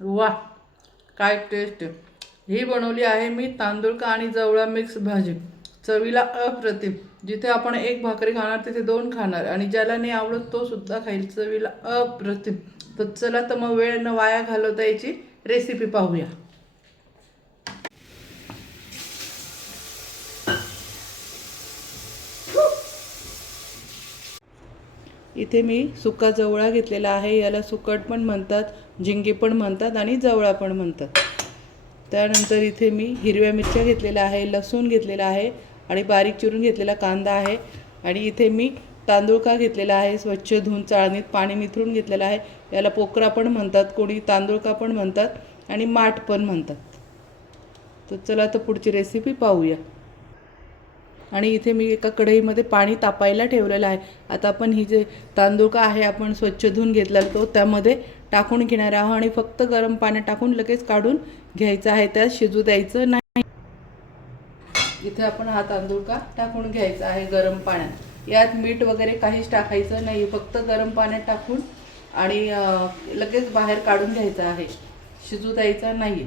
वा काय टेस्ट ही बनवली आहे मी तांदूळ का आणि जवळा मिक्स भाजी. चवीला अप्रतिम. जिथे आपण एक भाकरी खाणार तिथे दोन खाणार. आणि ज्याला नाही आवडत तो सुद्धा खाईल. चवीला अप्रतिम. तर चला तर मग वेळ न वाया घालवता याची रेसिपी पाहूया. इथे मी सुका जवळा घेतलेला आहे. याला सुकट पण म्हणतात झिंगे पण म्हणतात आणि जवळा पण म्हणतात. त्यानंतर इथे मी हिरव्या मिरच्या घेतलेल्या आहे लसूण घेतलेला आहे आणि बारीक चिरून घेतलेला कांदा आहे. आणि इथे मी तांदूळ का घेतलेला आहे स्वच्छ धुवून चाळणीत पाणी निथरून घेतलेलं आहे. याला पोकरा पण म्हणतात कोणी तांदूळ का पण म्हणतात आणि माठ पण म्हणतात. तर चला तर पुढची रेसिपी पाहूया. आणि इथे मी एका कढईमध्ये पाणी तापायला ठेवलेलं आहे. आता आपण ही जे तांदूळ का आहे आपण स्वच्छ धुवून घेतला तो त्यामध्ये टाकून घेणार आहोत आणि फक्त गरम पाण्यात टाकून लगेच काढून घ्यायचं आहे. त्यात शिजू द्यायचं नाही. इथे आपण हा तांदूळ का टाकून घ्यायचा आहे गरम पाण्यात. यात मीठ वगैरे काहीच टाकायचं नाही फक्त गरम पाण्यात टाकून आणि लगेच बाहेर काढून घ्यायचं आहे. शिजू द्यायचा नाही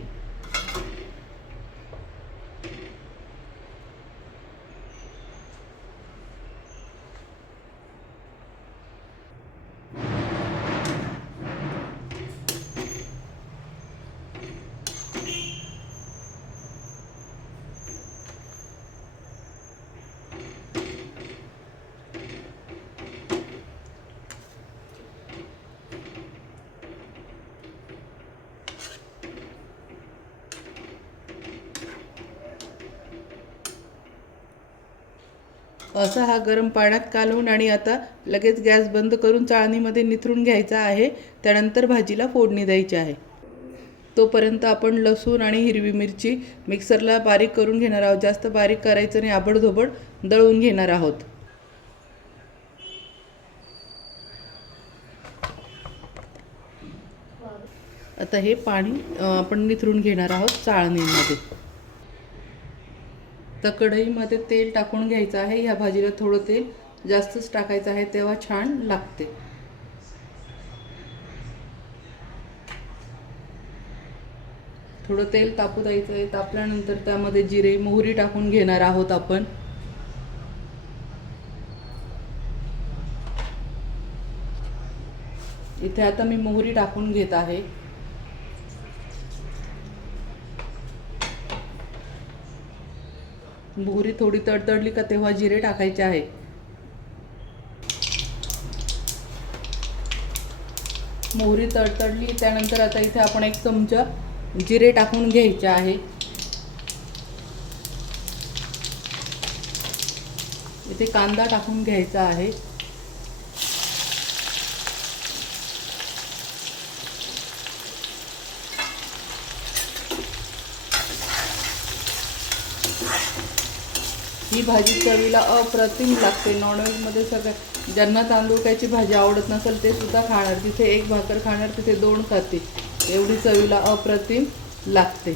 असा हा गरम पाण्यात कालवून आणि आता लगेच गॅस बंद करून चाळणीमध्ये निथरून घ्यायचा आहे. त्यानंतर भाजीला फोडणी द्यायची आहे. तोपर्यंत आपण लसूण आणि हिरवी मिरची मिक्सरला बारीक करून घेणार आहोत. जास्त बारीक करायचं नाही. आबडधोबड दळून घेणार आहोत. आता हे पाणी आपण निथरून घेणार आहोत चाळणीमध्ये. तर कढईमध्ये तेल टाकून घ्यायचं आहे. ह्या भाजीला थोडं तेल जास्तच टाकायचं आहे तेव्हा छान लागते. थोडं तेल तापू द्यायचं आहे. तापल्यानंतर त्यामध्ये जिरे मोहरी टाकून घेणार आहोत आपण. इथे आता मी मोहरी टाकून घेत आहे. मोहरी थोडी तडतडली का तेव्हा जिरे टाकायचे आहे. मोहरी तडतडली त्यानंतर आता इथे आपण एक चमचा जिरे टाकून घ्यायचे आहे. इथे कांदा टाकून घ्यायचा आहे. ही भाजी चवीला अप्रतिम लागते. नॉनव्हेजमध्ये सगळ्या ज्यांना तांदूळ कायची भाजी आवडत नसेल ते सुद्धा खाणार. तिथे एक भाकर खाणार तिथे दोन खाते एवढी चवीला अप्रतिम लागते.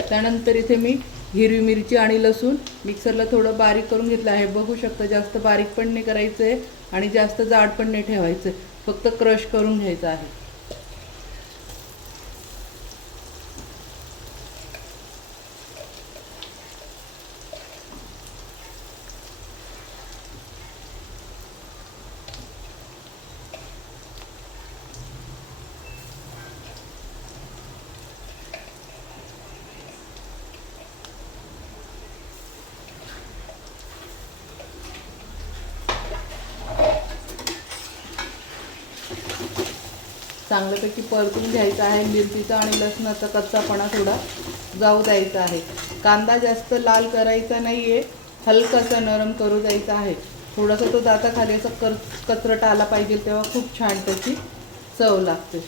त्यानंतर इथे मी हिरवी मिरची आणि लसूण मिक्सरला थोडं बारीक करून घेतलं आहे. बघू शकता जास्त बारीक पण नाही करायचं आहे आणि जास्त जाड पण नाही ठेवायचं फक्त क्रश करून घ्यायचं आहे. चांगल्यापैकी परतून घ्यायचा आहे मिरचीचा आणि लसणाचा कच्चापणा थोडा जाऊ द्यायचा आहे. कांदा जास्त लाल करायचा नाही आहे हलकासा नरम करू द्यायचा आहे. थोडासा तो दाताखाली असं कर कचरट आला पाहिजे तेव्हा खूप छान त्याची चव लागते.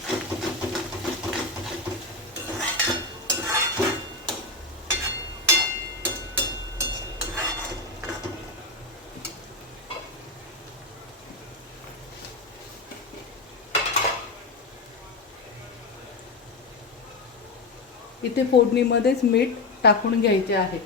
इथे फोडणीमध्येच मीठ टाकून घ्यायचे आहे.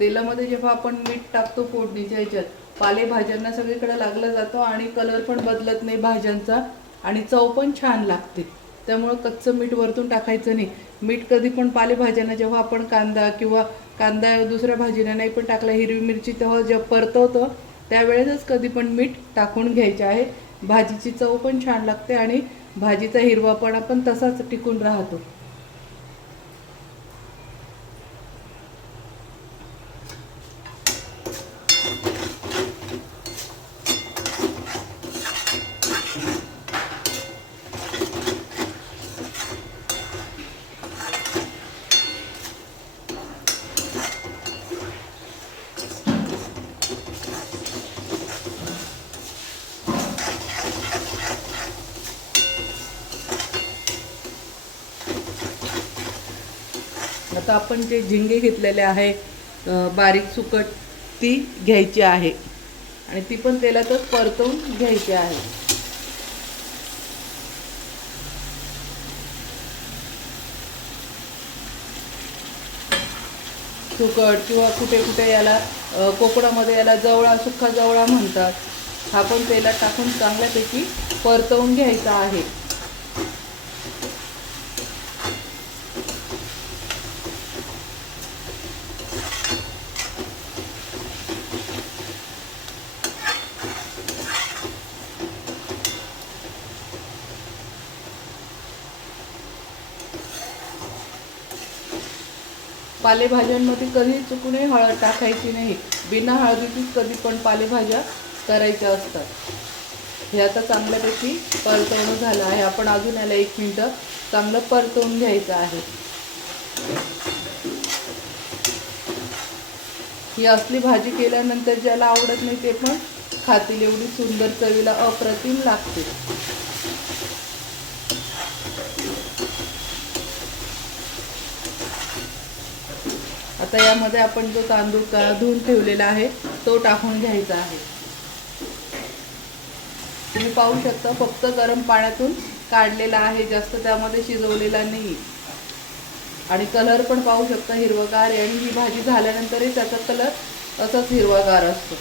तेलामध्ये जेव्हा आपण मीठ टाकतो फोडणीच्या ह्याच्यात पालेभाज्यांना सगळीकडे लागला जातो आणि कलर पण बदलत नाही भाज्यांचा आणि चव पण छान लागते. त्यामुळं कच्चं मीठ वरतून टाकायचं नाही. मीठ कधी पण पालेभाज्यांना जेव्हा आपण कांदा किंवा कांदा दुसऱ्या भाजीला नाही पण टाकला हिरवी मिरची तेव्हा जेव्हा परतवतो त्यावेळेसच कधी पण मीठ टाकून घ्यायचे आहे. भाजीची चव पण छान लागते आणि भाजीचा हिरवापणा पण तसाच टिकून राहतो. आता आपण जे झिंगे घेतलेले आहे बारीक सुकट ती घ्यायची आहे. आणि ती पण तेलातच परतवून घ्यायची आहे. सुकट किंवा कुठे कुठे याला कोकणामध्ये याला जवळा सुक्का जवळा म्हणतात. हा पण तेलात टाकून चांगल्यापैकी परतवून घ्यायचा आहे. पालेभाज्यांमध्ये कधी चुकूनही हळद टाकायची नाही. बिना हळदीचीच कधी पण पालेभाज्या करायच्या असतात. हे आता चांगल्यापैकी परतवणं झालं आहे. आपण अजून याला एक मिनटं चांगलं परतवून घ्यायचं आहे. ही असली भाजी केल्यानंतर ज्याला आवडत नाही ते पण खातील. एवढी सुंदर चवीला अप्रतिम लागते. आता यामध्ये आपण जो तांदूळ का- धुवून ठेवलेला आहे तो टाकून घ्यायचा आहे. तुम्ही पाहू शकता फक्त गरम पाण्यातून काढलेला आहे जास्त त्यामध्ये शिजवलेला नाही. आणि कलर पण पाहू शकता हिरवगार आणि ही भाजी झाल्यानंतरही त्याचा कलर असाच हिरवागार असतो.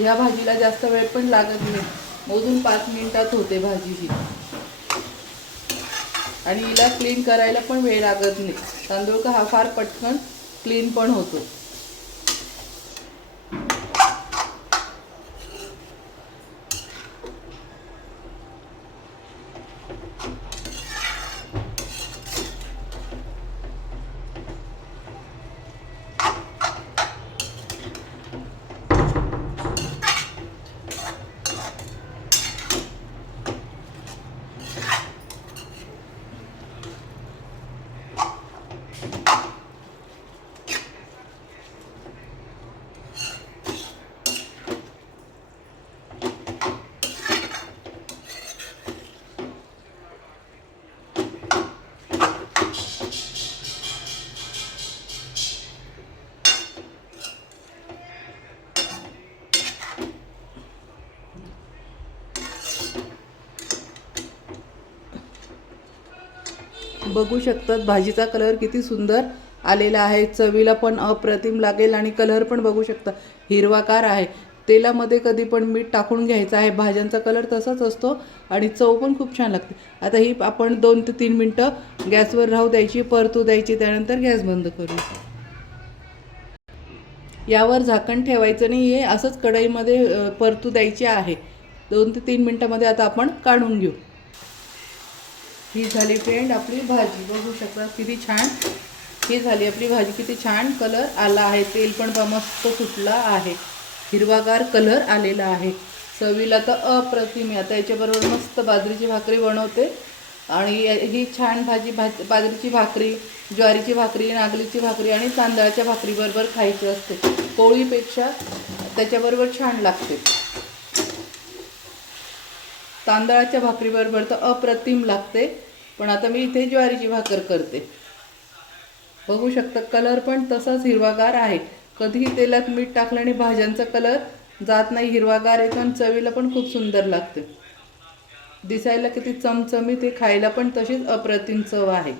ह्या भाजीला जास्त वेळ पण लागत नाही. मोजून पाच मिनिटात होते भाजी ही आणि हिला क्लीन करायला पण वेळ लागत नाही. तांदूळ का हा फार पटकन क्लीन पण होतो. बघू शकतात. भाजीचा कलर किती सुंदर आलेला आहे. चवीला पण अप्रतिम लागेल आणि कलर पण बघू शकता. हिरवाकार आहे. तेलामध्ये कधी पण मीठ टाकून घ्यायचं आहे. भाज्यांचा कलर तसाच असतो आणि चव पण खूप छान लागते. आता ही आपण दोन ते तीन मिनटं गॅसवर राहू द्यायची परतू द्यायची त्यानंतर गॅस बंद करू यावर झाकण ठेवायचं नाही आहे असंच कढईमध्ये परतू द्यायची आहे. दोन ते तीन मिनटामध्ये आता आपण काढून घेऊ. ही झाली फ्रेंड आपली भाजी. बघू शकता किती छान. ही झाली आपली भाजी किती छान कलर आला आहे. तेल पण मस्त सुटला आहे. हिरवागार कलर आलेला आहे. चवीला तर अप्रतिम आता याच्याबरोबर मस्त बाजरीची भाकरी बनवते. आणि ही छान भाजी भाज बाजरीची भाकरी ज्वारीची भाकरी नागलीची भाकरी आणि तांदळाच्या भाकरीबरोबर खायची असते. पोळीपेक्षा त्याच्याबरोबर छान लागते. तांदळाच्या भाकरीबरोबर तर अप्रतिम लागते. पण आता मी इथे ज्वारीची भाकर करते. बघू शकता कलर पण तसाच हिरवागार आहे. कधीही तेलात मीठ टाकलं आणि भाज्यांचा कलर जात नाही हिरवागार येतो आणि चवीला पण खूप सुंदर लागते. दिसायला किती चमचमीत ते खायला पण तशीच अप्रतिम चव आहे.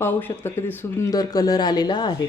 पाहू शकता किती सुंदर कलर आलेला आहे.